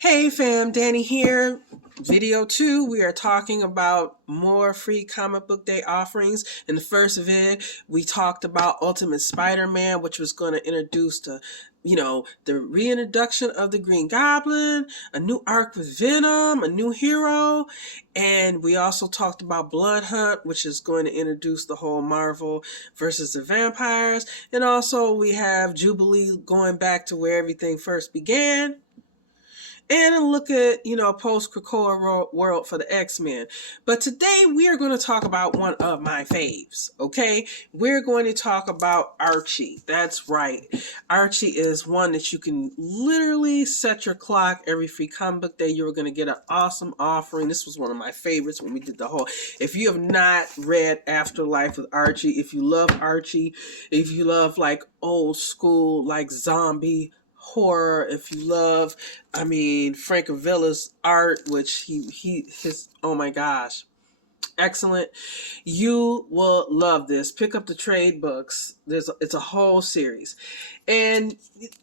Hey fam, Danny here. Video 2, we are talking about more free comic book day offerings. In the first vid, we talked about Ultimate Spider-Man, which was going to introduce the reintroduction of the Green Goblin, a new arc with Venom, a new hero, and we also talked about Blood Hunt, which is going to introduce the whole Marvel versus the vampires, and also we have Jubilee going back to where everything first began. And a look at, post-Krakoa world for the X-Men. But today we are going to talk about one of my faves, okay? We're going to talk about Archie. That's right. Archie is one that you can literally set your clock every free comic book day. You're going to get an awesome offering. This was one of my favorites when we did the whole... If you have not read Afterlife with Archie, if you love Archie, if you love like old school, like zombie horror, if you love, Frank Avila's art, which his oh my gosh, excellent. You will love this. Pick up the trade books. It's a whole series. And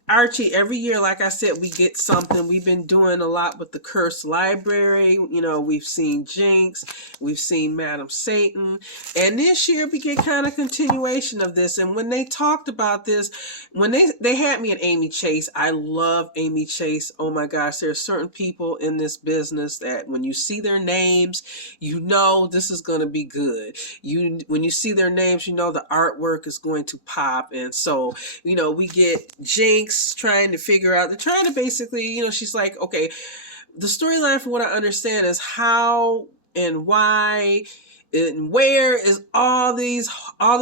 Archie, every year, like I said, we get something. We've been doing a lot with the Cursed Library. We've seen Jinx, we've seen Madam Satan, and this year we get kind of continuation of this. And when they talked about this, when they had me at Amy Chase, I love Amy Chase. Oh my gosh, there are certain people in this business that when you see their names, you know this is going to be good. When you see their names, you know the artwork is going to pop. And so, we get Jinx trying to figure out, they're trying to basically, she's like, okay, the storyline from what I understand is how and why and where is all this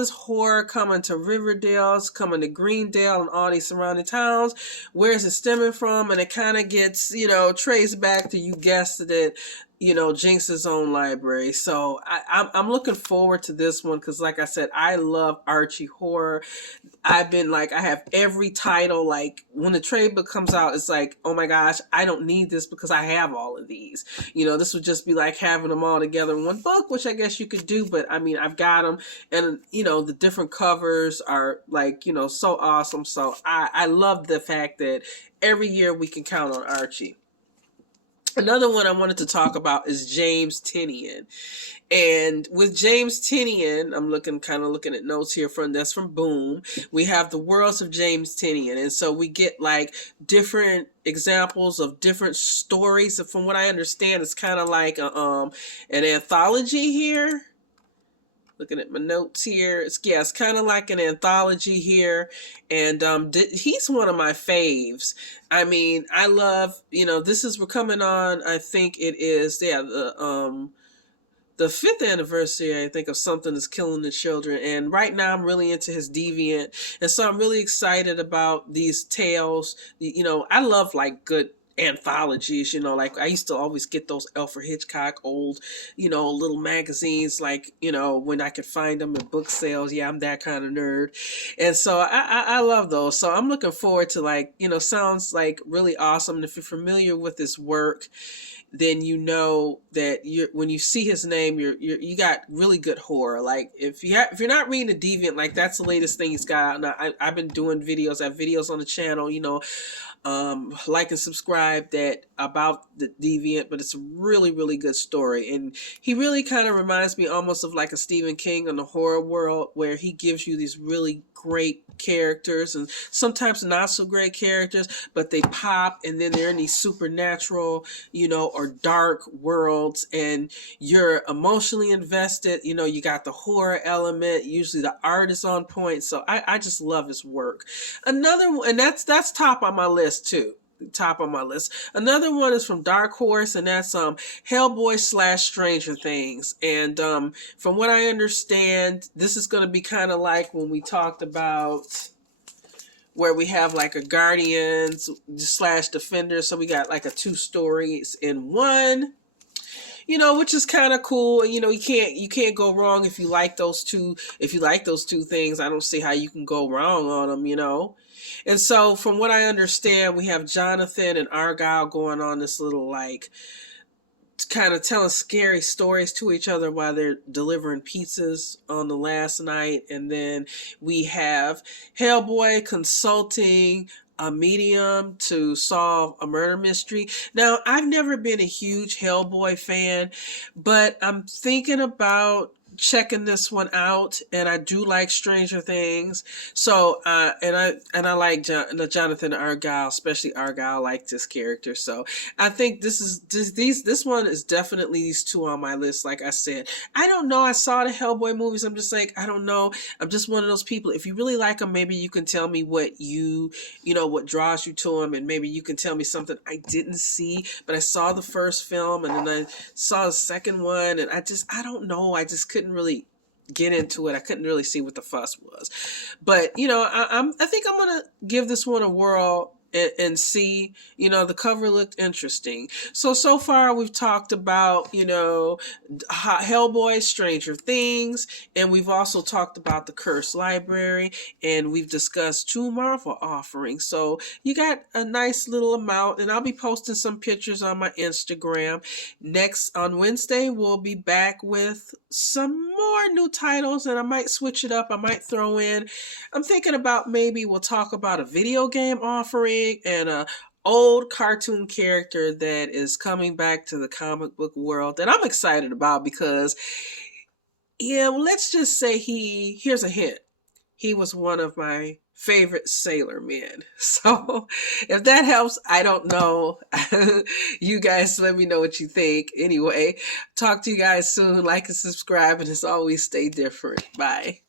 horror coming to Riverdale, it's coming to Greendale and all these surrounding towns. Where is it stemming from? And it kind of gets, traced back to, you guessed it, Jinx's own library. So I'm looking forward to this one because, like I said, I love Archie horror. I have every title. Like when the trade book comes out, it's like, oh my gosh, I don't need this because I have all of these. This would just be like having them all together in one book, which I guess you could do. But I've got them, and the different covers are like, so awesome. So I love the fact that every year we can count on Archie. Another one I wanted to talk about is James Tynion. And with James Tynion, I'm looking at notes here that's from Boom. We have the Worlds of James Tynion. And so we get like different examples of different stories. So from what I understand, it's kind of like an anthology here. Looking at my notes here, it's kind of like an anthology here, and he's one of my faves. I love, we're coming on, I think it is, the 5th anniversary, I think, of Something Is Killing the Children, and right now I'm really into his Deviant, and so I'm really excited about these tales. I love like good anthologies, like I used to always get those Alfred Hitchcock old, little magazines, like, when I could find them in book sales. Yeah, I'm that kind of nerd. And so I love those. So I'm looking forward to, like, sounds like really awesome. And if you're familiar with this work, then you know that when you see his name, you got really good horror. Like if you're not reading the Deviant, like that's the latest thing he's got out. Now I've been doing videos. I have videos on the channel, like and subscribe that about the Deviant, but it's a really, really good story. And he really kind of reminds me almost of like a Stephen King in the horror world, where he gives you these really great characters and sometimes not so great characters, but they pop, and then they're in these supernatural, or dark worlds, and you're emotionally invested. You got the horror element, usually the art is on point. So I just love his work. Another one, and that's top on my list too. Top on my list. Another one is from Dark Horse, and that's Hellboy / Stranger Things. And from what I understand, this is going to be kind of like when we talked about where we have like a Guardians / Defender. So we got like 2 stories in one, which is kind of cool. And you can't go wrong if you like those two. If you like those 2 things, I don't see how you can go wrong on them. And so from what I understand, we have Jonathan and Argyle going on this little, like, kind of telling scary stories to each other while they're delivering pizzas on the last night. And then we have Hellboy consulting a medium to solve a murder mystery. Now, I've never been a huge Hellboy fan, but I'm thinking about checking this one out, and I do like Stranger Things. So and I like Jonathan Argyle, especially Argyle, like this character. So I think this one is definitely these two on my list. Like I said, I don't know, I saw the Hellboy movies, I'm just like, I don't know, I'm just one of those people. If you really like them, maybe you can tell me what what draws you to them, and maybe you can tell me something I didn't see, but I saw the first film and then I saw the second one, and I don't know, I just couldn't really get into it. I couldn't really see what the fuss was, but I think I'm gonna give this one a whirl and see. The cover looked interesting. So far we've talked about Hellboy, Stranger Things, and we've also talked about the Cursed Library, and we've discussed 2 Marvel offerings. So you got a nice little amount, and I'll be posting some pictures on my Instagram. Next, on Wednesday, we'll be back with some more new titles, and I might switch it up. I might throw in, I'm thinking about, maybe we'll talk about a video game offering and a old cartoon character that is coming back to the comic book world that I'm excited about, because let's just say here's a hint. He was one of my favorite sailor men. So if that helps, I don't know. You guys let me know what you think. Anyway, talk to you guys soon. Like and subscribe, and as always, stay different. Bye.